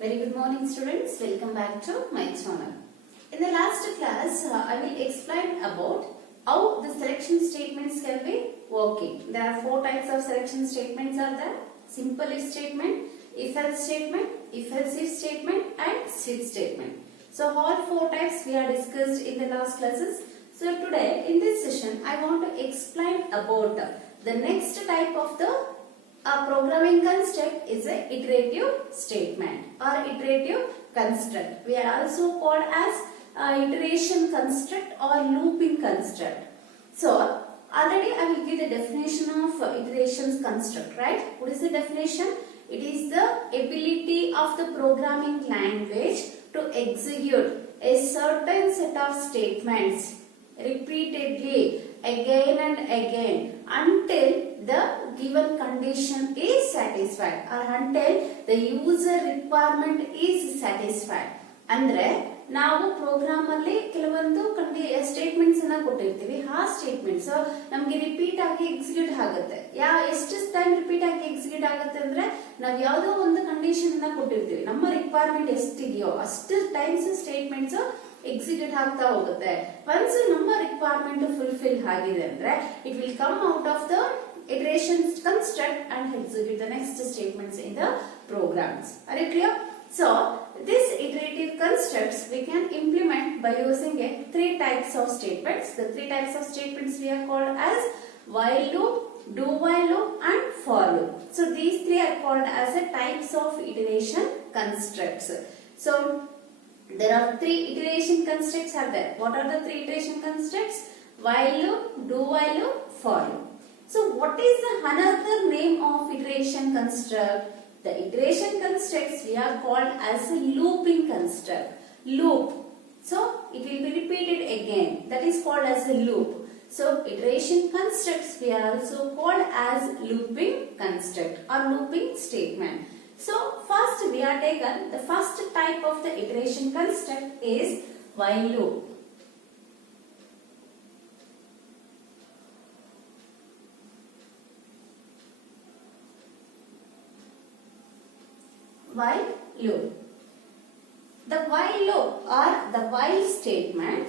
Very good morning students, welcome back to my channel. In the last class, I will explain about how the selection statements can be working. There are four types of selection statements are there. Simple if statement, if else statement, if else if statement and switch statement. So all four types we are discussed in the last classes. So today in this session, I want to explain about the next type of the programming construct is a iterative statement or iterative construct. We are also called as iteration construct or looping construct. So already I will give the definition of iterations construct, right? What is the definition? It is the ability of the programming language to execute a certain set of statements repeatedly again and again until the given condition is satisfied or until the user requirement is satisfied. ಅಂದ್ರೆ ನಾವು program ಅಲ್ಲಿ ಕೆಲವೊಂದು statements ಅನ್ನ ಕೊಟ್ಟಿರ್ತೀವಿ. ಆ statements ನಮಗೆ repeat ಆಗಿ execute ಆಗುತ್ತೆ. ಎಷ್ಟು ಟೈಮ್ ರಿಪೀಟ್ ಆಗಿ ಎಕ್ಸಿಕ್ಯೂಟ್ ಆಗುತ್ತೆ ಅಂದ್ರೆ ನಾವು ಯಾವುದೋ ಒಂದು ಕಂಡೀಷನ್ ಅನ್ನ ಕೊಟ್ಟಿರ್ತೀವಿ. ನಮ್ಮ ರಿಕ್ವೈರ್ಮೆಂಟ್ ಎಷ್ಟಿದೆಯೋ ಅಷ್ಟು ಟೈಮ್ಸ್ ಸ್ಟೇಟ್ಮೆಂಟ್ಸ್ ಎಕ್ಸಿಕ್ಯೂಟ್ ಆಗ್ತಾ ಹೋಗುತ್ತೆ. ಒನ್ಸ್ ನಮ್ಮ ರಿಕ್ವೈರ್ಮೆಂಟ್ ಫುಲ್ಫಿಲ್ ಆಗಿದೆ ಅಂದ್ರೆ it will come out of the iteration construct and execute the next statements in the programs. Are you clear? So this iterative constructs we can implement by using three types of statements. The three types of statements we are called as while loop, do while loop and for loop. So these three are called as a types of iteration constructs. So there are three iteration constructs are there. What are the three iteration constructs? While loop, do while loop, for loop. So what is the another name of iteration construct? The iteration constructs we are called as a looping construct. Loop. So it will be repeated again. That is called as a loop. So iteration constructs we are also called as looping construct or looping statement. So first we are taken the first type of the iteration construct is while loop. While loop. The while loop or the while statement,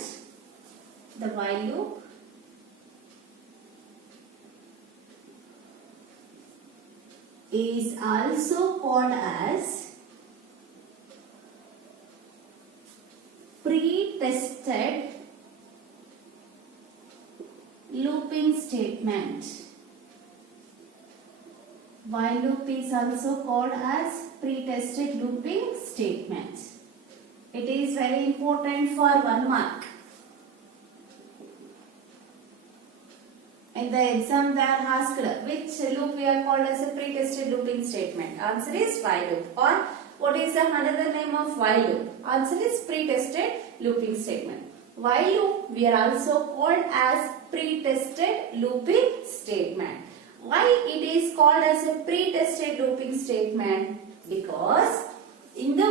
the while loop is also called as pre-tested looping statement. While loop is also called as pre-tested looping statement. It is very important for 1 mark. In the exam they are asked which loop we are called as a pre-tested looping statement. Answer is while loop. Or what is the another name of while loop? Answer is pre-tested looping statement. While loop we are also called as pre-tested looping statement. Why it is called as a pre-tested looping statement? Because in the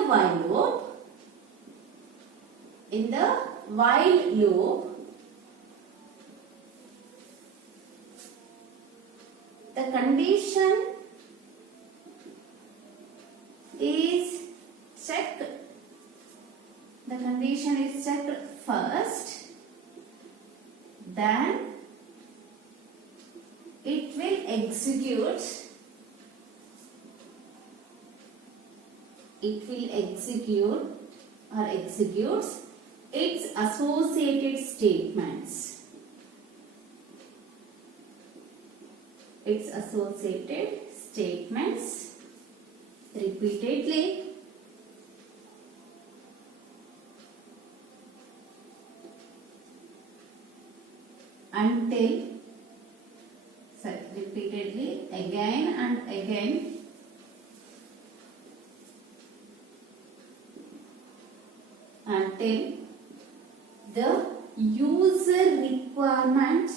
while loop, the condition is checked. The condition is checked first, then it will execute or executes its associated statements. Its associated statements repeatedly until repeatedly again and again until the user requirement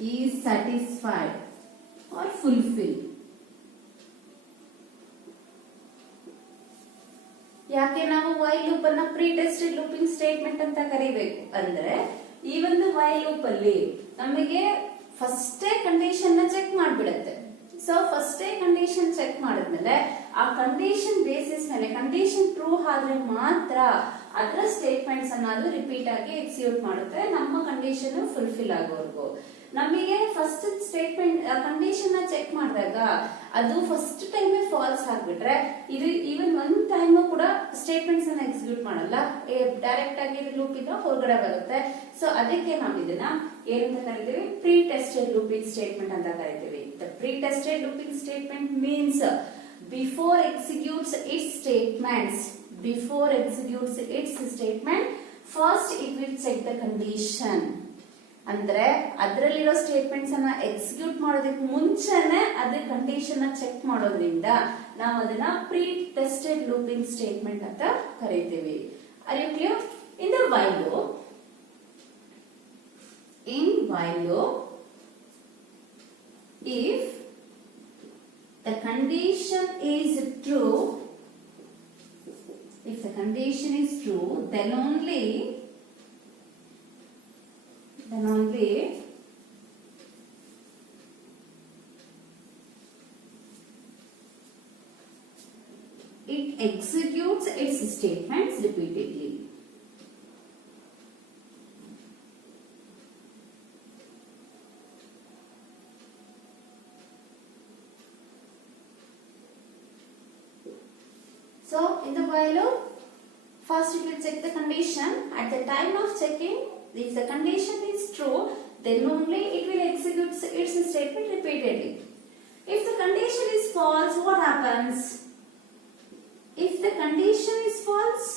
is satisfied or fulfilled. ಯಾಕೆ ನಾವು while loop ಅನ್ನು pre-tested looping statement ಅಂತ ಕರೀಬೇಕು ಅಂದ್ರೆ ಈ ಒಂದು while loop ಅಲ್ಲಿ ನಮಗೆ first condition ನ ಚೆಕ್ ಮಾಡ್ಬಿಡುತ್ತೆ. ಸೊ ಫಸ್ಟ್ ಕಂಡೀಷನ್ ಚೆಕ್ ಮಾಡಿದ್ಮೇಲೆ ಆ ಕಂಡೀಷನ್ ಬೇಸಿಸ್ ಮೇಲೆ ಕಂಡೀಷನ್ ಟ್ರೂ ಆದ್ರೆ ಮಾತ್ರ ಅದರ ಸ್ಟೇಟ್ಮೆಂಟ್ಸ್ ಅನ್ನ ಅದು ರಿಪೀಟ್ ಆಗಿ ಎಕ್ಸಿಕ್ಯೂಟ್ ಮಾಡುತ್ತೆ ನಮ್ಮ ಕಂಡೀಷನ್ ಫುಲ್ಫಿಲ್ ಆಗೋವರೆಗೂ. ನಮಗೆ ಫಸ್ಟ್ ಸ್ಟೇಟ್ಮೆಂಟ್ ಕಂಡೀಷನ್ ನ ಚೆಕ್ ಮಾಡಿದಾಗ ಅದು ಫಸ್ಟ್ ಟೈಮ್ ಫಾಲ್ಸ್ ಆಗ್ಬಿಟ್ರೆ ಇದು ಈವನ್ ಒಂದ್ ಟೈಮ್ ಕೂಡ ಸ್ಟೇಟ್ಮೆಂಟ್ಸ್ ಅನ್ನ ಎಕ್ಸಿಕ್ಯೂಟ್ ಮಾಡಲ್ಲ, ಡೈರೆಕ್ಟ್ ಆಗಿ ಲೂಪ್ ಇಂದ ಹೊರಗಡೆ ಬರುತ್ತೆ. ಸೊ ಅದಕ್ಕೆ ನಾವು ಇದನ್ನ ಏನಂತ ಕರಿತೀವಿ, ಪ್ರೀ ಟೆಸ್ಟೆಡ್ ಲೂಪಿಂಗ್ ಸ್ಟೇಟ್ಮೆಂಟ್ ಅಂತ ಕರಿತೀವಿ. The pre tested looping statement means before executes its statements, before executes its statement, first it will check the condition. ಅಂದ್ರೆ ಅದರಲ್ಲಿರೋ ಸ್ಟೇಟ್ಮೆಂಟ್ಸ್ ಅನ್ನ ಎಕ್ಸಿಕ್ಯೂಟ್ ಮಾಡೋದಕ್ಕೆ ಮುಂಚೆನೆ ಅದ್ರ ಕಂಡೀಷನ್ ನ ಚೆಕ್ ಮಾಡೋದ್ರಿಂದ ನಾವು ಅದನ್ನ ಪ್ರೀ ಟೆಸ್ಟೆಡ್ ಲೂಪಿಂಗ್ ಸ್ಟೇಟ್ಮೆಂಟ್ ಅಂತ ಕರೀತೀವಿ. Are you clear? In the while loop, if the condition is true, if the condition is true, then only it executes its statements repeatedly. So in the while loop, first it will check the condition. At the time of checking, if the condition is true, then only it will execute its statement repeatedly. If the condition is false, what happens? If the condition is false,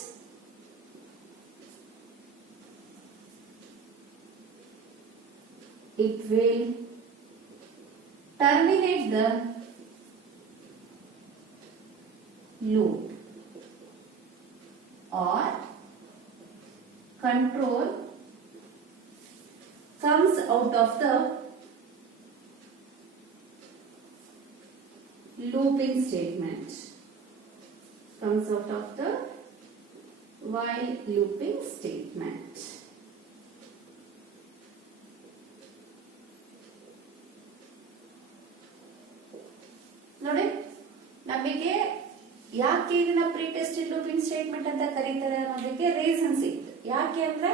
it will terminate the loop or control comes out of the looping statement, comes out of the while looping statement. ನೋಡಿ, ನಮಗೆ ಯಾಕೆ ಇದನ್ನ pre tested looping statement ಅಂತ ಕರೀತಾರೆ ಅನ್ನೋದಕ್ಕೆ reasons ಇತ್ತು. ಯಾಕೆ ಅಂದ್ರೆ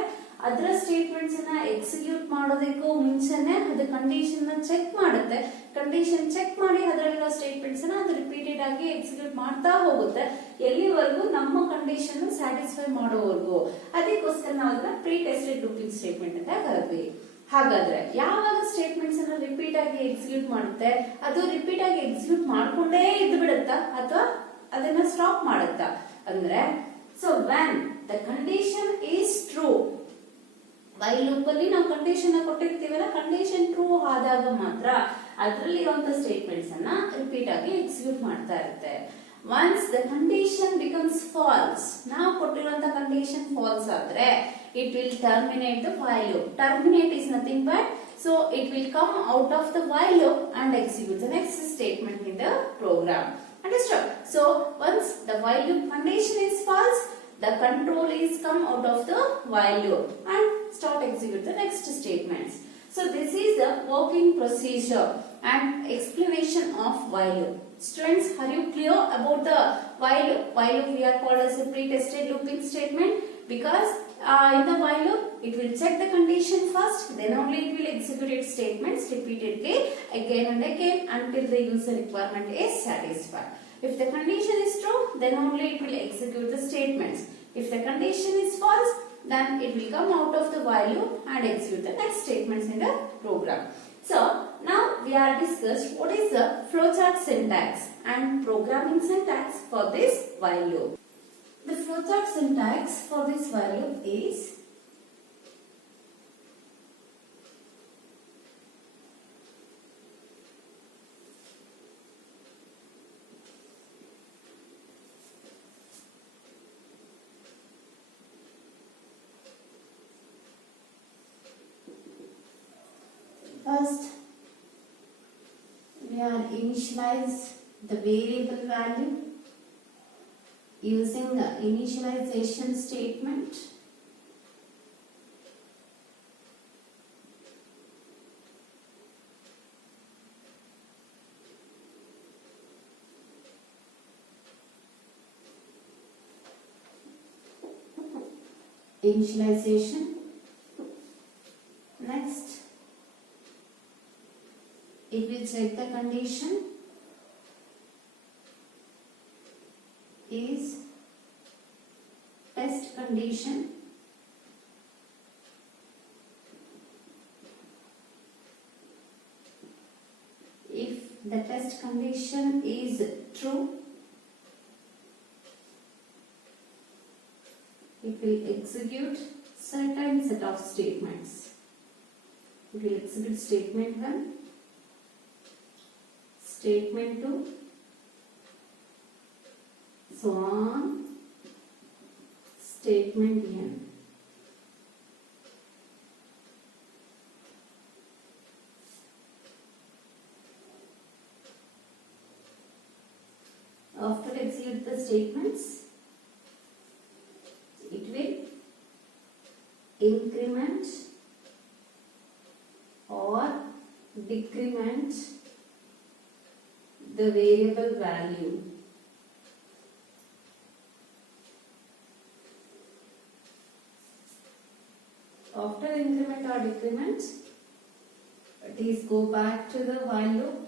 ಅದರ ಸ್ಟೇಟ್ಮೆಂಟ್ಸ್ ಅನ್ನ ಎಕ್ಸಿಕ್ಯೂಟ್ ಮಾಡೋದಕ್ಕೂ ಮುಂಚೆನೆ ಅದು ಕಂಡೀಷನ್ ನ ಚೆಕ್ ಮಾಡುತ್ತೆ. ಕಂಡೀಷನ್ ಚೆಕ್ ಮಾಡಿ ಅದರಲ್ಲಿರೋ ಸ್ಟೇಟ್ಮೆಂಟ್ಸ್ ಅನ್ನ ಅದು ರಿಪೀಟೆಡ್ ಆಗಿ ಎಕ್ಸಿಕ್ಯೂಟ್ ಮಾಡ್ತಾ ಹೋಗುತ್ತೆ, ಎಲ್ಲಿವರೆಗೂ ನಮ್ಮ ಕಂಡೀಷನ್ ಸ್ಯಾಟಿಸ್ಫೈ ಮಾಡೋವರೆಗೂ. ಅದಕ್ಕೋಸ್ಕರ ನಾವು ಅದನ್ನ ಪ್ರೀ ಟೆಸ್ಟೆಡ್ ಲೂಪಿಂಗ್ ಸ್ಟೇಟ್ಮೆಂಟ್ ಅಂತ ಕರೆದ್ವಿ. ಹಾಗಾದ್ರೆ ಯಾವಾಗ ಸ್ಟೇಟ್ಮೆಂಟ್ಸ್ ಅನ್ನ ರಿಪೀಟ್ ಆಗಿ ಎಕ್ಸಿಕ್ಯೂಟ್ ಮಾಡುತ್ತೆ, ಅದು ರಿಪೀಟ್ ಆಗಿ ಎಕ್ಸಿಕ್ಯೂಟ್ ಮಾಡ್ಕೊಂಡೇ ಇದ್ದು ಬಿಡುತ್ತಾ ಅಥವಾ ಅದನ್ನ ಸ್ಟಾಪ್ ಮಾಡುತ್ತಾ ಅಂದ್ರೆ, so when the condition is true, while loop ಅಲ್ಲಿ ನಾವು ಕಂಡೀಷನ್ ಕೊಟ್ಟಿರ್ತೀವಲ್ಲ, ಕಂಡೀಷನ್ ಟ್ರೂ ಆದಾಗ ಮಾತ್ರ ಅದರಲ್ಲಿರುವಂತ ಸ್ಟೇಟ್ಮೆಂಟ್ಸ್ ಅನ್ನ ರಿಪೀಟ್ ಆಗಿ ಎಕ್ಸಿಕ್ಯೂಟ್ ಮಾಡ್ತಾ ಇರುತ್ತೆ. Once the condition becomes false, ನಾವು ಕೊಟ್ಟಿರುವಂತ ಕಂಡೀಷನ್ ಫಾಲ್ಸ್ ಆದ್ರೆ it will terminate the while loop. Terminate is nothing but, so it will come out of the while loop and execute the next statement in the program. Understood? So once the while loop condition is false, the control is come out of the while loop and start execute the next statements. So this is the working procedure and explanation of while loop. Students, are you clear about the while loop? While loop we are called as a pre-tested looping statement because in the while loop it will check the condition first, then only it will execute its statements repeatedly again and again until the user requirement is satisfied. If the condition is true, then only it will execute the statements. If the condition is false, then it will come out of the while loop and execute the next statements in the program. So now we are discussed what is the flowchart syntax and programming syntax for this while loop. The flowchart syntax for this while loop is first we are initialize the variable value using the initialization statement. initialization. Next, it will check the condition is test condition. If the test condition is true, it will execute certain set of statements. It will execute statement 1, statement 2, so on, statement n. After execute the statements, it will increment or decrement the variable value. After increment or decrement, it is go back to the while loop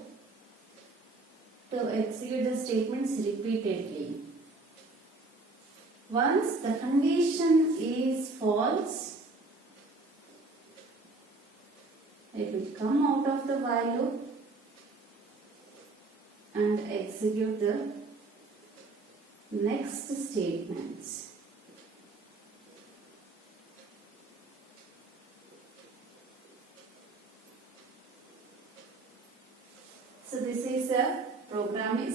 to execute the statements repeatedly. Once the condition is false, it will come out of the while loop and execute the next statements. So this is a programming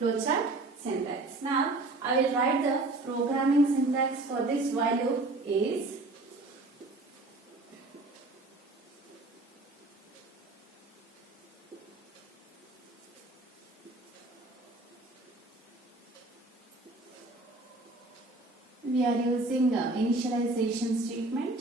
flowchart syntax. Now I will write the programming syntax for this while loop is we are using initialization statement.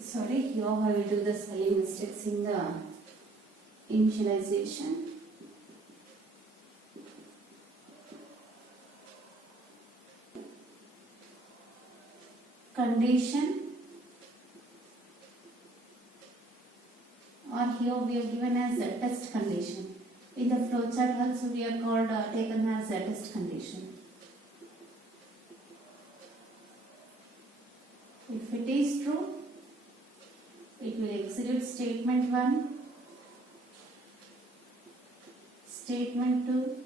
Sorry, here I will do the spelling mistakes in the initialization. Condition, or here we are given as a test condition. In the flowchart also we are called taken as a test condition. If it is true, it will execute statement 1, statement 2,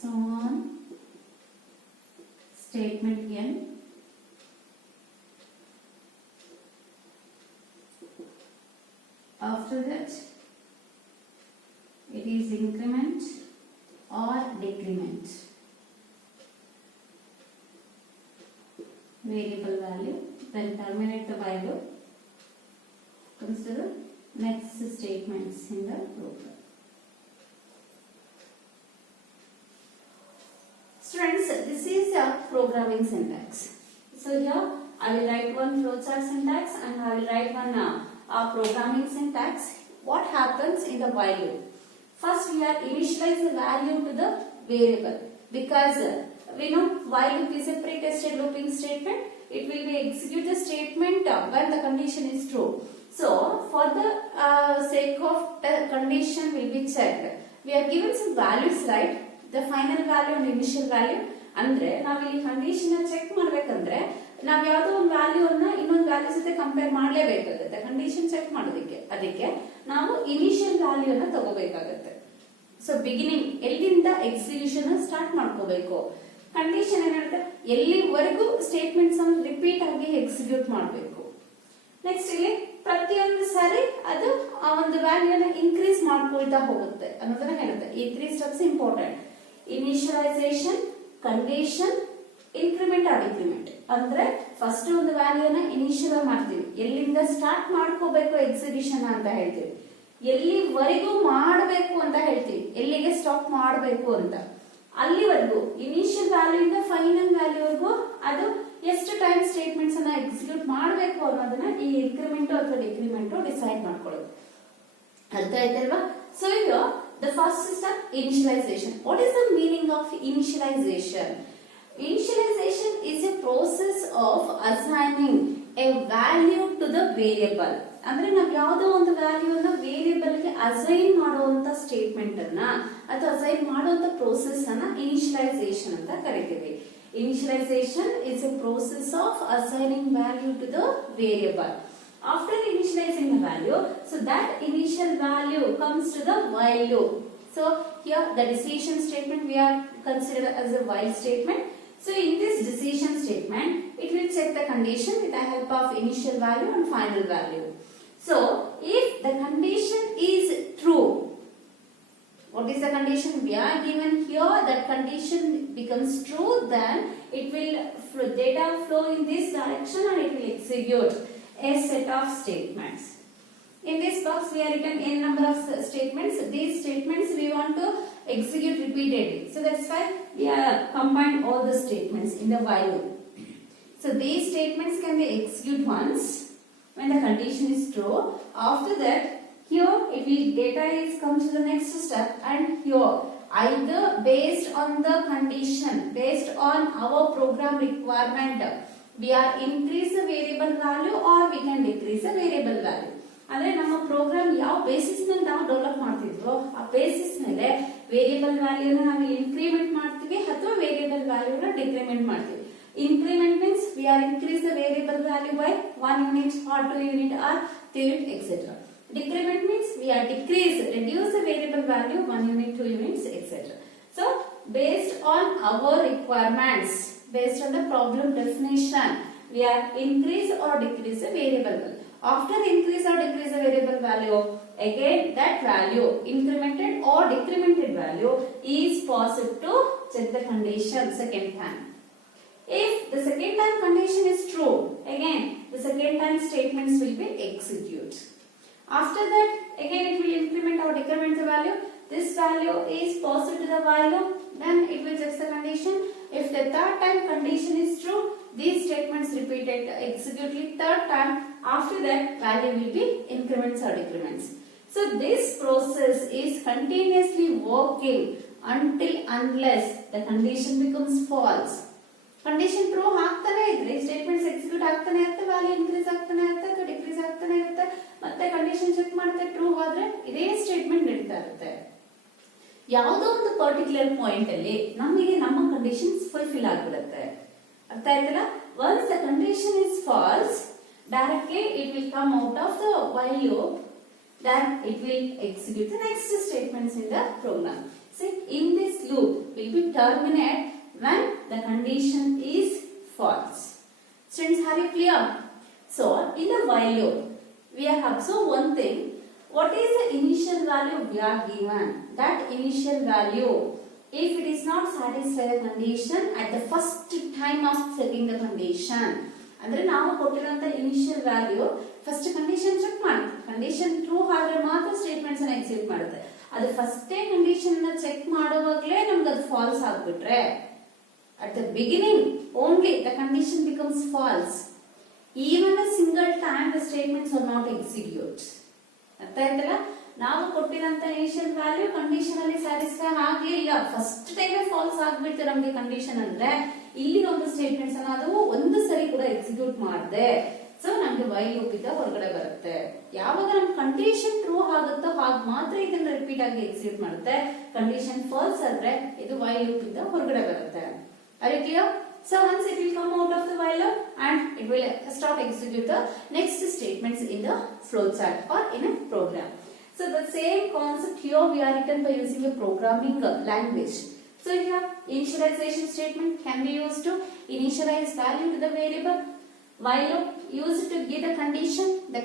so on, statement n. After that, it is increment or decrement variable value, then terminate the while loop, comes to the next statements in the program. Students, this is a programming syntax. So here I will write one flowchart syntax and I will write one programming syntax. What happens in the while loop? First we are initialize the value to the variable because we know while loop is a pre-tested looping statement. It will be execute the statement when the condition is true. So for the sake of the condition will be checked. We are given some values, right? The final value and initial value. ಅಂದ್ರೆ ನಾವು ಇಲ್ಲಿ condition check ಮಾಡಬೇಕಂದ್ರೆ ನಾವು ಯಾವುದೋ ಒಂದು value ಅನ್ನ ಇನ್ನೊಂದು value ಜೊತೆ ಕಂಪೇರ್ ಮಾಡಲೇಬೇಕಾಗುತ್ತೆ ಕಂಡೀಷನ್ ಚೆಕ್ ಮಾಡೋದಕ್ಕೆ. ಅದಕ್ಕೆ ನಾವು ಇನಿಷಿಯಲ್ ವ್ಯಾಲ್ಯೂ ಅನ್ನ ತಗೋಬೇಕಾಗುತ್ತೆ. ಸೊ ಬಿಗಿನಿಂಗ್ ಎಲ್ಲಿಂದ ಎಕ್ಸಿಕ್ಯೂಷನ್ ಸ್ಟಾರ್ಟ್ ಮಾಡ್ಕೋಬೇಕು. ಕಂಡೀಷನ್ ಏನಿರುತ್ತೆ ಎಲ್ಲಿವರೆಗೂ ಸ್ಟೇಟ್ಮೆಂಟ್ಸ್ ಅನ್ನು ರಿಪೀಟ್ ಆಗಿ ಎಕ್ಸಿಕ್ಯೂಟ್ ಮಾಡಬೇಕು. ನೆಕ್ಸ್ಟ್ ಇಲ್ಲಿ ಪ್ರತಿಯೊಂದು ಸಾರಿ ಅದು ಆ ಒಂದು ವ್ಯಾಲ್ಯೂನ ಇನ್ಕ್ರೀಸ್ ಮಾಡ್ಕೊಳ್ತಾ ಹೋಗುತ್ತೆ ಅನ್ನೋದನ್ನ ಹೇಳುತ್ತೆ. ಈ 3 steps important. Initialisation, condition, increment R decrement. ಅಂದ್ರೆ ಫಸ್ಟ್ ಒಂದು ವ್ಯಾಲ್ಯೂನ ಇನಿಷಿಯಲ್ ಮಾಡ್ತೀವಿ, ಎಲ್ಲಿಂದ ಸ್ಟಾರ್ಟ್ ಮಾಡ್ಕೋಬೇಕು ಎಕ್ಸಿಕ್ಯೂಷನ್ ಅಂತ ಹೇಳ್ತೀವಿ, ಎಲ್ಲಿವರೆಗೂ ಮಾಡಬೇಕು ಅಂತ ಹೇಳ್ತೀವಿ, ಎಲ್ಲಿಗೆ ಸ್ಟಾಪ್ ಮಾಡಬೇಕು ಅಂತ. ಅಲ್ಲಿವರೆಗೂ ಇನಿಷಿಯಲ್ ವ್ಯಾಲ್ಯೂ ಇಂದ ಫೈನಲ್ ವ್ಯಾಲ್ಯೂವರೆಗೂ ಅದು ಎಷ್ಟು ಟೈಮ್ ಸ್ಟೇಟ್ಮೆಂಟ್ಸ್ ಅನ್ನ ಎಕ್ಸಿಕ್ಯೂಟ್ ಮಾಡಬೇಕು ಅನ್ನೋದನ್ನ ಈ ಇನ್ಕ್ರಿಮೆಂಟ್ ಅಥವಾ ಡಿಕ್ರಿಮೆಂಟ್ ಡಿಸೈಡ್ ಮಾಡ್ಕೊಳ್ಳೋದು. ಅರ್ಥ ಆಯ್ತಲ್ವಾ? ಸೊ ಈಗ the first step, initialization. What is the meaning of initialization? Initialization is a process of assigning a value to the variable. ಅಂದ್ರೆ ನಾವು ಯಾವುದೋ ಒಂದು ವ್ಯಾಲ್ಯೂ ಅನ್ನು ವೇರಿಯಬಲ್ ಗೆ ಅಸೈನ್ ಮಾಡುವಂತ ಸ್ಟೇಟ್ಮೆಂಟ್ ಅನ್ನ ಅಥವಾ ಅಸೈನ್ ಮಾಡುವಂತ ಪ್ರೋಸೆಸ್ ಅನ್ನ ಇನಿಷಿಯಲೈಸೇಷನ್ ಅಂತ ಕರಿತೀವಿ. Initialization is a process of assigning value to the variable. After initializing the value, so that initial value comes to the while loop. So here the decision statement we are considered as a while statement. So in this decision statement, it will check the condition with the help of initial value and final value. So if the condition is true, what is the condition we are given here? That condition becomes true, then it will data flow in this direction and it will execute a set of statements. In this box we are written n number of statements. These statements we want to execute repeatedly. So that's why we are combined all the statements in the while loop. So these statements can be executed once when the condition is true. After that, here it will data is comes to the next step, and here either based on the condition, based on our program requirement, we are increase the variable value or we can decrease the variable value. ಅಂದ್ರೆ ನಮ್ಮ program ಯಾವ basis ಮೇಲೆ ನಾವು develop ಮಾಡ್ತಿದ್ವೋ ಆ basis ಮೇಲೆ variable ವ್ಯಾಲ್ಯೂನ ನಾವು increment ಮಾಡ್ತೀವಿ ಅಥವಾ ವೇರಿಯಬಲ್ ವ್ಯಾಲ್ಯೂನ ಡಿಕ್ರಿಮೆಂಟ್ ಮಾಡ್ತೀವಿ. Increment means we are increase the variable value by 1 unit or 2 unit or 3 unit etc. Decrement means we are reduce the variable value 1 unit, 2 units etc. So based on our requirements, based on the problem definition, we are increase or decrease the variable value. After increase or decrease the variable value, again that value incremented or decremented value is passed to check the condition second time. If the second time condition is true, again the second time statements will be executed. After that, again it will increment or decrement the value. This value is passed to the while loop, then it will check the condition. If the third time condition is true, these statements repeated execute third time. After that, value will be increments or decrements. So this process is continuously working until unless the condition becomes false. Condition true ಆಗ್ತಾನೆ ಇದ್ರೆ statements execute ಆಗ್ತಾನೆ ಇರುತ್ತೆ, value increase ಆಗ್ತಾನೆ ಇರುತ್ತೆ ಅಥವಾ decrease ಆಗ್ತಾನೆ ಇರುತ್ತೆ. ಮತ್ತೆ ಕಂಡೀಷನ್ ಚೆಕ್ ಮಾಡ್ತಾ ಟ್ರೂ ಆದ್ರೆ ಇದೇ ಸ್ಟೇಟ್ಮೆಂಟ್ ನಡೀತಾ ಇರುತ್ತೆ. ಯಾವುದೋ ಒಂದು ಪರ್ಟಿಕ್ಯುಲರ್ ಪಾಯಿಂಟ್ ಅಲ್ಲಿ ನಮಗೆ ನಮ್ಮ ಕಂಡೀಷನ್ಸ್ ಫುಲ್ಫಿಲ್ ಆಗಿಬಿಡುತ್ತೆ. ಅರ್ಥ ಆಯ್ತಲ್ಲ? Once the condition is false, directly it will come out of the while loop, then it will execute the next statements in the program. See, in this loop will be terminate when the condition is false. Students, are you clear? So in the while loop we have observed one thing. What is the initial value we are given? That initial value, if it is not satisfy the condition at the first time of checking the condition, ಅಂದ್ರೆ ನಾವು ಕೊಟ್ಟಿರುವಂತ initial value first condition check ಮಾಡುತ್ತೆ. Condition true ಆದ್ರೆ ಮಾತ್ರ statements ಅನ್ನ execute ಮಾಡುತ್ತೆ. ಅದು first condition ನ ಚೆಕ್ ಮಾಡುವಾಗಲೇ ನಮ್ಗೆ ಅದು ಫಾಲ್ಸ್ ಆಗ್ಬಿಟ್ರೆ, at the beginning only the condition becomes false, even a single time the statements are not executed. ಅರ್ಥ ಆಯ್ತಲ್ಲ? ನಾವು ಕೊಟ್ಟಿರಂತ ಇನಿಷಿಯಲ್ ವ್ಯಾಲ್ಯೂ ಕಂಡೀಷನ್ ಅಲ್ಲಿ ಸ್ಯಾಟಿಸ್ಫೈ ಆಗ್ಲಿಲ್ಲ, ಫಸ್ಟ್ ಟೈಮ್ ಫಾಲ್ಸ್ ಆಗ್ಬಿಟ್ಟು ನಮ್ಗೆ ಕಂಡೀಷನ್ ಅಂದ್ರೆ ಇಲ್ಲಿ ಒಂದು ಸ್ಟೇಟ್ಮೆಂಟ್ಸ್ ಅನ್ನ ಅದು ಒಂದು ಸರಿ ಕೂಡ ಎಕ್ಸಿಕ್ಯೂಟ್ ಮಾಡದೆ ಸೊ ನಮ್ಗೆ ವೈಲ್ ಲೂಪ್ ಇಂದ ಹೊರಗಡೆ ಬರುತ್ತೆ. ಯಾವಾಗ ನಮ್ ಕಂಡೀಷನ್ ಟ್ರೂ ಆಗುತ್ತೋ ಹಾಗ ಮಾತ್ರ ಇದನ್ನ ರಿಪೀಟ್ ಆಗಿ ಎಕ್ಸಿಕ್ಯೂಟ್ ಮಾಡುತ್ತೆ. ಕಂಡೀಷನ್ ಫಾಲ್ಸ್ ಆದ್ರೆ ಇದು ವೈಲ್ ಲೂಪ್ ಇಂದ ಹೊರಗಡೆ ಬರುತ್ತೆ. Are you clear? So once it will come out of the while loop and it will start execute the next statements in the flowchart or in a program. So the same concept here we are written by using a programming language. So here initialization statement can be used to initialize value to the variable. While loop used to give the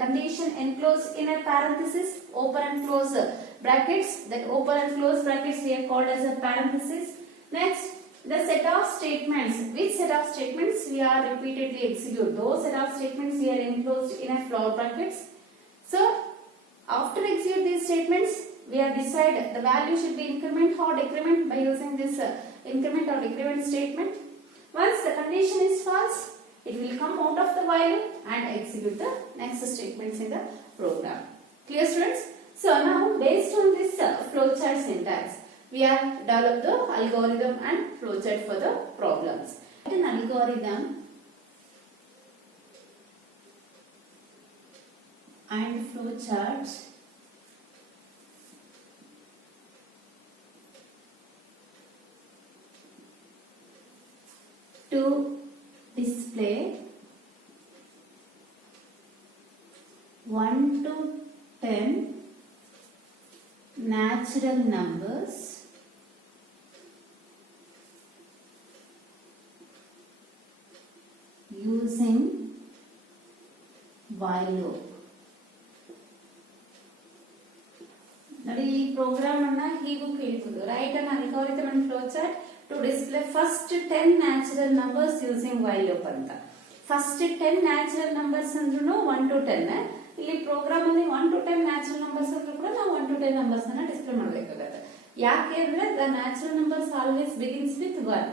condition enclosed in a parenthesis, open and close brackets. That open and close brackets we are called as a parenthesis. Next, the set of statements. Which set of statements we are repeatedly execute? Those set of statements we are enclosed in a flower brackets. So after execute these statements, we have decided the value should be increment or decrement by using this increment or decrement statement. Once the condition is false, it will come out of the while and execute the next statements in the program. Clear, students? So now based on this flowchart syntax, we have developed the algorithm and flowchart for the problems. An algorithm and flowchart to display 1 to 10 natural numbers using while loop. ನೋಡಿ ಈ program ಅನ್ನ ಹೀಗೂ ಕೇಳ್ಬೋದು. Write an algorithm and flowchart to display first 10 natural numbers using while loop ಅಂತ. First 10 natural numbers ಅಂದ್ರೂ 1 to 10. ಇಲ್ಲಿ program ಅಲ್ಲಿ 1 to 10 natural numbers ಅಂದ್ರೂ ಕೂಡ ನಾವು 1 to 10 ನಂಬರ್ಸ್ ಅನ್ನ ಡಿಸ್ಪ್ಲೇ ಮಾಡಬೇಕಾಗುತ್ತೆ. ಯಾಕೆ ಅಂದ್ರೆ the natural numbers always begins with 1.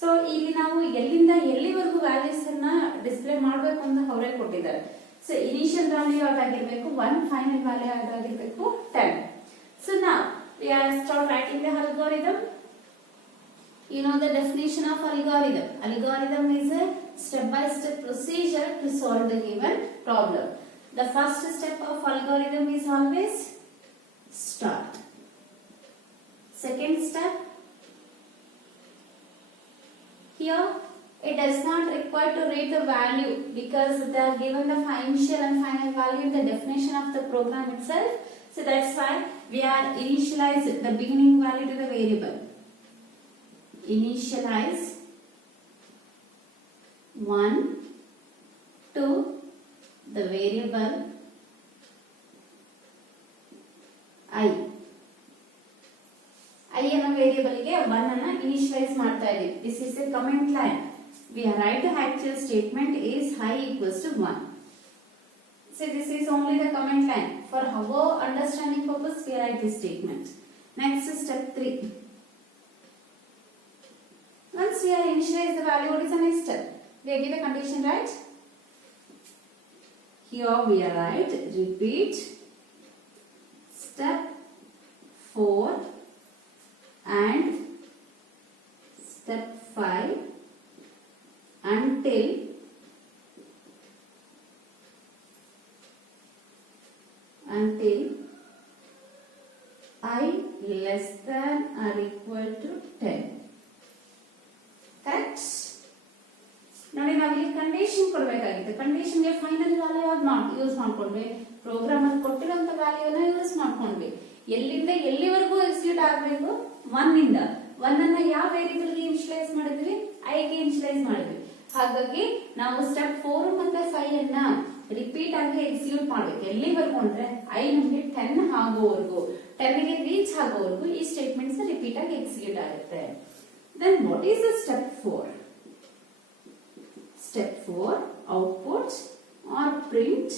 So ಇಲ್ಲಿ ನಾವು ಎಲ್ಲಿಂದ ಎಲ್ಲಿವರೆಗೂ ವ್ಯಾಲ್ಯೂಸ್ ಅನ್ನ ಡಿಸ್ಪ್ಲೇ ಮಾಡಬೇಕು ಅಂತ ಅವರೇ ಕೊಟ್ಟಿದ್ದಾರೆ. ಸೊ ಇನಿಷಿಯಲ್ ವ್ಯಾಲ್ಯೂ ಯಾವ್ದಾಗಿರ್ಬೇಕು 1, ಫೈನಲ್ ವ್ಯಾಲ್ಯೂ ಯಾವ್ದಾಗಿರ್ಬೇಕು 10. So now we are start writing the algorithm. You know the definition of algorithm. Algorithm is a step-by-step procedure to solve the given problem. The first step of algorithm is always start. Second step, here it does not require to read the value because they are given the initial and final value in the definition of the program itself. So that's why we are initialize the beginning value to the variable. Initialize 1 to the variable I. I ಅನ್ನೋ variable ಗೆ 1 ಅನ್ನು initialise ಮಾಡ್ತಾ ಇದೀವಿ. This is a comment line. We write the actual statement is I equals to 1. So this is only the comment line. For our understanding purpose, we write this statement. Next step 3. Once we are initialize the value, what is the next step? We give a condition, right? Here we are right. Repeat step 4 and step 5 until I less than or equal to 10. Correct? ನೋಡಿ ನಾವು ಇಲ್ಲಿ condition ಕೊಡಬೇಕಾಗಿದೆ. Condition ಗೆ final value ಯಾವ್ದು use ಮಾಡ್ಕೊಂಡ್ವಿ, program ಅಲ್ಲಿ ಕೊಟ್ಟಿರುವಂತ ವ್ಯಾಲ್ಯೂನ use ಮಾಡ್ಕೊಂಡ್ವಿ. ಎಲ್ಲಿಂದ ಎಲ್ಲಿವರೆಗೂ ಎಕ್ಸಿಕ್ಯೂಟ್ ಆಗಬೇಕು 1 ಇಂದ 1 ಅನ್ನ ಯಾವ ವೇರಿಯಬಲ್ ಗೆ ಇನಿಷಿಯಲೈಸ್ ಮಾಡಿದ್ವಿ, I ಗೆ ಇನಿಷಿಯಲೈಸ್ ಮಾಡಿದ್ವಿ. ಹಾಗಾಗಿ ನಾವು ಸ್ಟೆಪ್ 4 ಮತ್ತೆ 5 ಅನ್ನ ರಿಪೀಟ್ ಆಗಿ ಎಕ್ಸಿಕ್ಯೂಟ್ ಮಾಡಬೇಕು. ಎಲ್ಲಿವರೆಗೂ ಅಂದ್ರೆ I ನಮಗೆ 10 ಆಗೋವರೆಗೂ, 10 ಗೆ ರೀಚ್ ಆಗೋವರೆಗೂ ಈ ಸ್ಟೇಟ್ಮೆಂಟ್ಸ್ ರಿಪೀಟ್ ಆಗಿ ಎಕ್ಸಿಕ್ಯೂಟ್ ಆಗುತ್ತೆ. Then what is the step 4? Step 4 output or print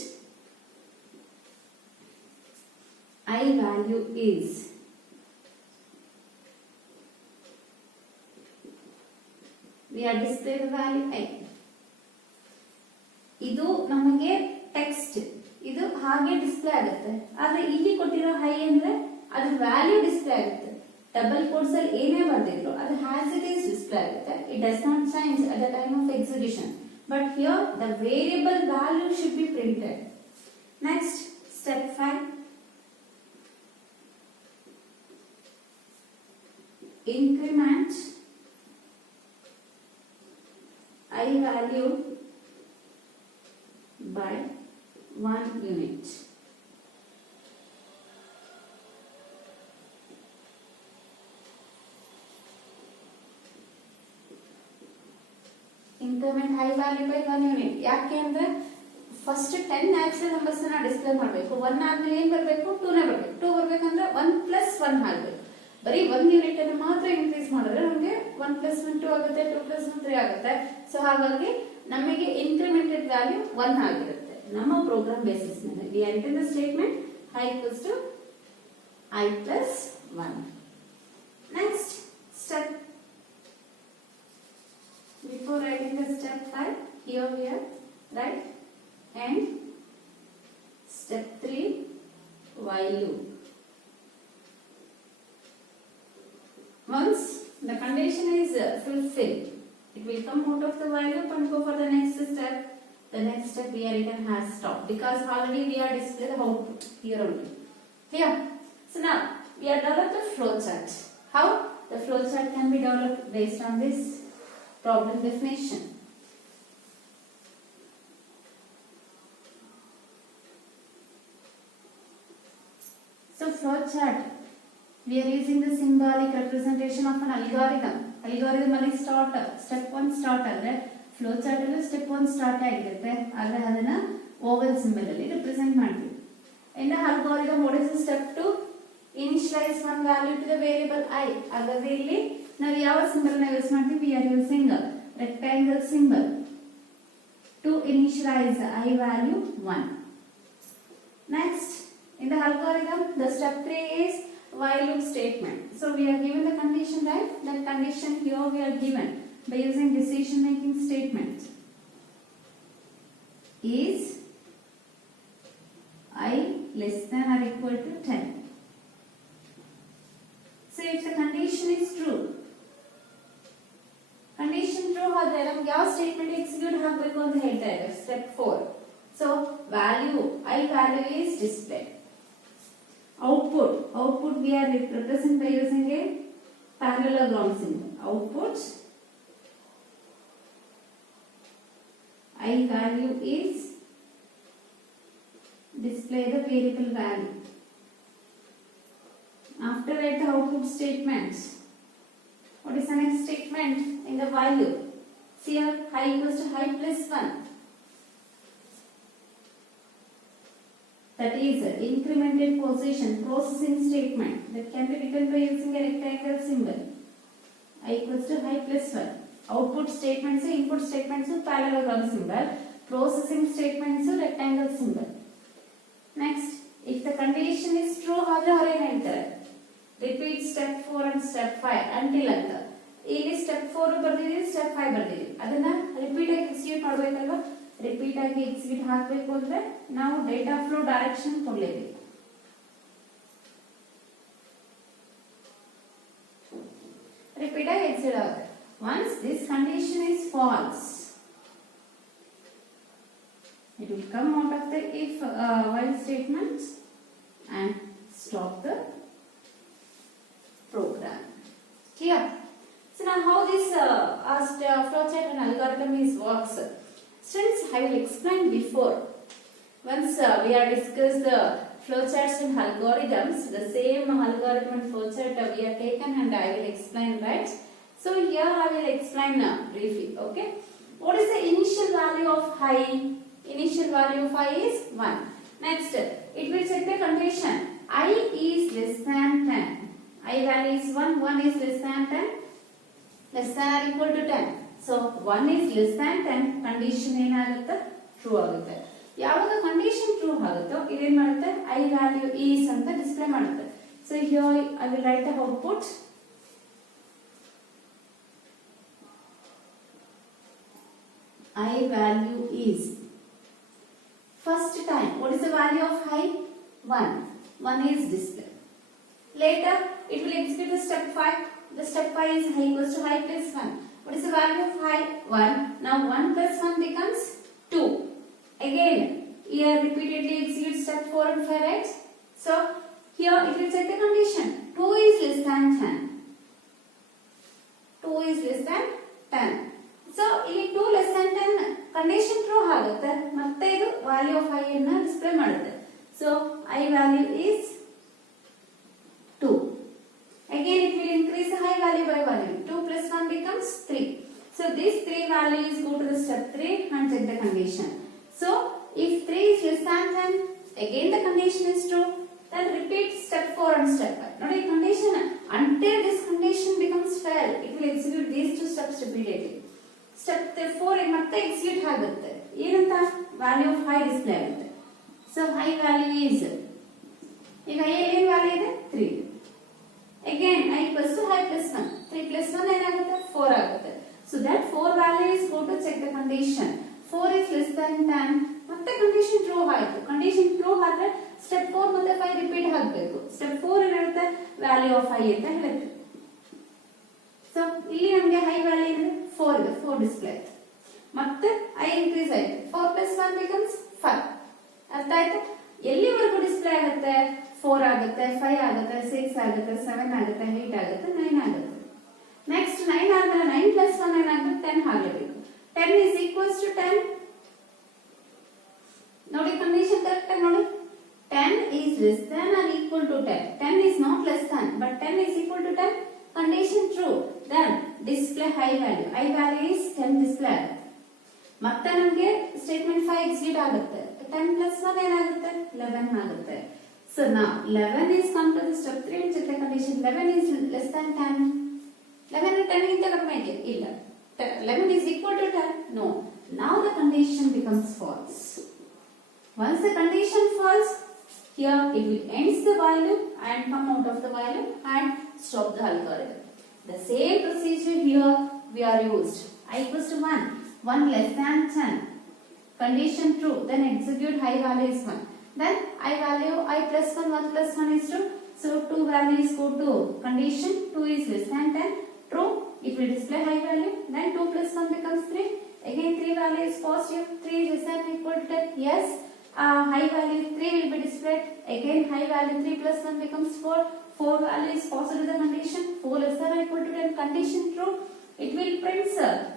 I value is we are display the value I. ಇದು ನಮಗೆ ಟೆಕ್ಸ್ಟ್, ಇದು ಹಾಗೆ ಡಿಸ್ಪ್ಲೇ ಆಗುತ್ತೆ. ಆದ್ರೆ ಇಲ್ಲಿ ಕೊಟ್ಟಿರೋ ಹೈ ಅಂದ್ರೆ ಅದ್ರ ವ್ಯಾಲ್ಯೂ ಡಿಸ್ಪ್ಲೇ ಆಗುತ್ತೆ. ಡಬಲ್ ಕೋಟ್ಸ್ ಅಲ್ಲಿ ಏನೇ ಬರ್ದಿದ್ರು ಅದು ಹ್ಯಾಸ್ ಇಟ್ ಈಸ್ ಡಿಸ್ಪ್ಲೇ ಆಗುತ್ತೆ. It does not change at the time of execution. But here the variable value should be printed. Next, step 5. Increment I value by 1 unit. Increment high value by 1 unit. ಯಾಕೆ ಅಂದ್ರೆ first 10 natural numbers ಅನ್ನ display ಮಾಡಬೇಕು. 1 ಆದ್ಮೇಲೆ ಏನ್ ಬರಬೇಕು, 2 ನೇ ಬರಬೇಕು. 2 ಬರಬೇಕಂದ್ರೆ 1 + 1 ಆಗಬೇಕು. ಬರೀ 1 ಯೂನಿಟ್ ಅನ್ನು ಮಾತ್ರ ಇನ್ಕ್ರೀಸ್ ಮಾಡಿದ್ರೆ ನಮಗೆ 1 + 1 2 ಆಗುತ್ತೆ, 2 + 1 3 ಆಗುತ್ತೆ. ಸೊ ಹಾಗಾಗಿ ನಮಗೆ ಇನ್ಕ್ರಿಮೆಂಟೆಡ್ ವ್ಯಾಲ್ಯೂ 1 ಆಗಿರುತ್ತೆ. ನಮ್ಮ ಪ್ರೋಗ್ರಾಮ್ ಬೇಸಿಸ್ ಮೇಲೆ we enter the statement I equals to I + 1. Next step. Before writing the step 5, here we are, right? And step 3 while loop. Once the condition is fulfilled, it will come out of the while loop and go for the next step. The next step we are written has stopped because already we are displayed the output here only. Clear? So now we are developed the flow chart. How? The flow chart can be developed based on this problem definition. So flow chart, we are using the symbolic representation of an algorithm. Algorithm ಅಲ್ಲಿ starter, step 1 starter, right? Flow chart ಅಲ್ಲಿ step 1 start ಆಗಿರುತ್ತೆ. ಆದರೆ ಅದನ್ನ oval symbol ಅಲ್ಲಿ represent ಮಾಡ್ತೀವಿ. In the algorithm, what is the step 2? Initialize one value to the variable I. ಹಾಗಾದ್ರೆ ಇಲ್ಲಿ ನಾವು ಯಾವ symbol ನ ಯೂಸ್ ಮಾಡ್ತೀವಿ? We are using a rectangle symbol to initialize I value 1. Next, in the algorithm, the step 3 is while loop statement. So we are given the condition, right? That condition here we are given by using decision making statement. Is I less than or equal to 10? So if the condition is true, condition true ಆದರೆ ನಮಗೆ ಯಾವ statement execute ಆಗಬೇಕು ಅಂತ ಹೇಳ್ತಾ ಇದ್ದಾರೆ step 4. So value I value is displayed. Output we are represent by using a parallelogram symbol. Output I value is display the variable value. After that the output statement. What is the next statement in the while loop? See here I equals to I plus 1. That is incremented position processing statement that can be written by using a rectangle symbol. I equals to I plus 1. Output statements, input statements, parallelogram symbol. Processing statements, rectangle symbol. Next, if the condition is true, repeat step 4 and step 5 until anta. ಇಲ್ಲಿ step 4 ಬರ್ದಿದ್ದೀವಿ, step 5 ಬರ್ದಿದ್ದೀವಿ. ಅದನ್ನ repeat ಆಗಿ execute ಮಾಡಬೇಕಲ್ವಾ? Repeat ಆಗಿ execute ಹಾಕಬೇಕು ಅಂದ್ರೆ ನಾವು data flow direction ಕೊಡಲೇಬೇಕು. Repeat ಆಗಿ execute ಆಗುತ್ತೆ. Once this condition is false, it will come out of the if while statement and stop the program. Clear? So now how this flowchart and algorithm is works? Since I will explain before, once we are discussed the flowcharts and algorithms, the same algorithm and flowchart we have taken and I will explain, right? So here I will explain briefly. Okay, what is the initial value of I? Initial value of I is 1. Next, it will check the condition I is less than 10. I value is 1, 1 is less than 10, less than or equal to 10. So 1 is less than 10, condition ಏನಾಗುತ್ತೆ? True ಆಗುತ್ತೆ. ಯಾವಾಗ condition true ಆಗುತ್ತೋ ಇದೇನ್ ಮಾಡುತ್ತೆ? I value is ಅಂತ display ಮಾಡುತ್ತೆ. So here I will write the output. I value is. First time, what is the value of I? 1. 1 is displayed. Later, it will execute the step 5. The step 5 is I equals to I plus 1. What is the value of I? 1. Now 1 plus 1 becomes 2. Again, here repeatedly execute step 4 and 5, right? So, here it will check the condition. 2 is less than 10. 2 is less than 10. So, ಇಲ್ಲಿ 2 less than 10 condition true ಆಗುತ್ತೆ. ಮತ್ತೆ ಇದು value of I ಅನ್ನು display ಮಾಡುತ್ತೆ. So, I value is 2. Again, it will increase the I value by 1. 2 plus 1 becomes 3. So, these 3 values go to the step 3 and check the condition. So, if 3 is less than 10, again the condition is true. Then repeat step 4 and step 5. Now, the condition until this condition becomes failed, it will execute these 2 steps repeatedly. Step 4 ಮತ್ತೆ execute ಆಗುತ್ತೆ. ಏನಂತ? Value of I display ಆಗುತ್ತೆ. So, I value is ಈಗ I ಏನು value ಇದೆ? 3. Again, I equals to I plus 1. 3 plus 1 ಏನಾಗುತ್ತೆ? 4 ಆಗುತ್ತೆ. So that 4 values go to check the condition. 4 is less than 10 ಮತ್ತೆ ಕಂಡೀಷನ್ ಟ್ರೂ ಆಯ್ತು. ಕಂಡೀಷನ್ ಟ್ರೂ ಆದ್ರೆ step 4 ಮತ್ತೆ 5 ರಿಪೀಟ್ ಆಗಬೇಕು. ಸ್ಟೆಪ್ 4 ಏನಿರುತ್ತೆ ವ್ಯಾಲ್ಯೂ ಆಫ್ i ಅಂತ ಹೇಳುತ್ತೆ. ಸೊ ಇಲ್ಲಿ ನಮಗೆ ಹೈ ವ್ಯಾಲ್ಯೂ ಇದೆ 4 ಇದೆ, 4 ಡಿಸ್ಪ್ಲೇ ಆಯ್ತು. ಮತ್ತೆ i ಇನ್ಕ್ರೀಸ್ ಆಯ್ತು, 4 plus 1 becomes 5. ಅರ್ಥ ಆಯ್ತು? ಎಲ್ಲಿವರೆಗೂ ಡಿಸ್ಪ್ಲೇ ಆಗುತ್ತೆ? 4 ಆಗುತ್ತೆ, 5 ಆಗುತ್ತೆ, 6 ಆಗುತ್ತೆ, 7 ಆಗುತ್ತೆ, 8 ಆಗುತ್ತೆ, 9 ಆಗುತ್ತೆ. ನೆಕ್ಸ್ಟ್ 9 ಆದ್ಮೇಲೆ 9 plus 1 ಏನಾಗುತ್ತೆ 10 ಆಗಬೇಕು. 10 is equals to 10. ನೋಡಿ ಕಂಡೀಷನ್ ಕರೆಕ್ಟ್ ಆಗಿ ನೋಡಿ. 10 is less than or equal to 10. 10 is not less than, but 10 is equal to 10. Condition true. Then display high value. High value is 10 display ಆಗುತ್ತೆ. ಮತ್ತೆ ನಮಗೆ statement 5 execute ಆಗುತ್ತೆ. 10 plus 1 ಏನಾಗುತ್ತೆ 11 ಆಗುತ್ತೆ. So now 11 is come to the step 3 and check the condition. 11 is less than 10. 11 10 ಗಿಂತ ಕಡಿಮೆ ಇದೆ ಇಲ್ಲ. 11 is equal to 10. No. Now the condition becomes false. Once the condition false, here it will ends the while and come out of the while and stop the algorithm. The same procedure here we are used. I equals to 1. 1 less than 10. Condition true. Then execute high value is 1. Then I value I plus 1, 1 plus 1 is 2. So 2 values go to condition 2 is less than 10. True. It will display high value. Then 2 plus 1 becomes 3. Again 3 value is positive. 3 is less than or equal to 10. Yes. High value 3 will be displayed. Again high value 3 plus 1 becomes 4. 4 value is positive the condition. 4 less than or equal to 10. Condition true. It will print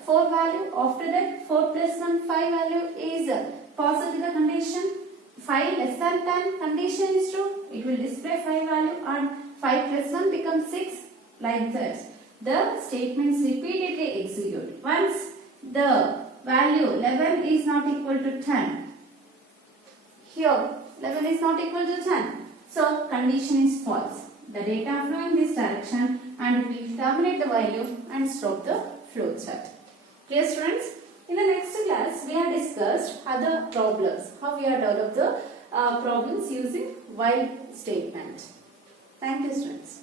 4 value. After that 4 plus 1 5 value is positive the condition. 5 less than 10 condition is true. It will display 5 value and 5 plus 1 becomes 6 like that. The statements repeatedly execute. Once the value 11 is not equal to 10. Here 11 is not equal to 10. So condition is false. The data flow in this direction and it will terminate the value and stop the flow chart. Clear students? In the next class we have discussed other problems. How we have developed the problems using while statement. Thank you students.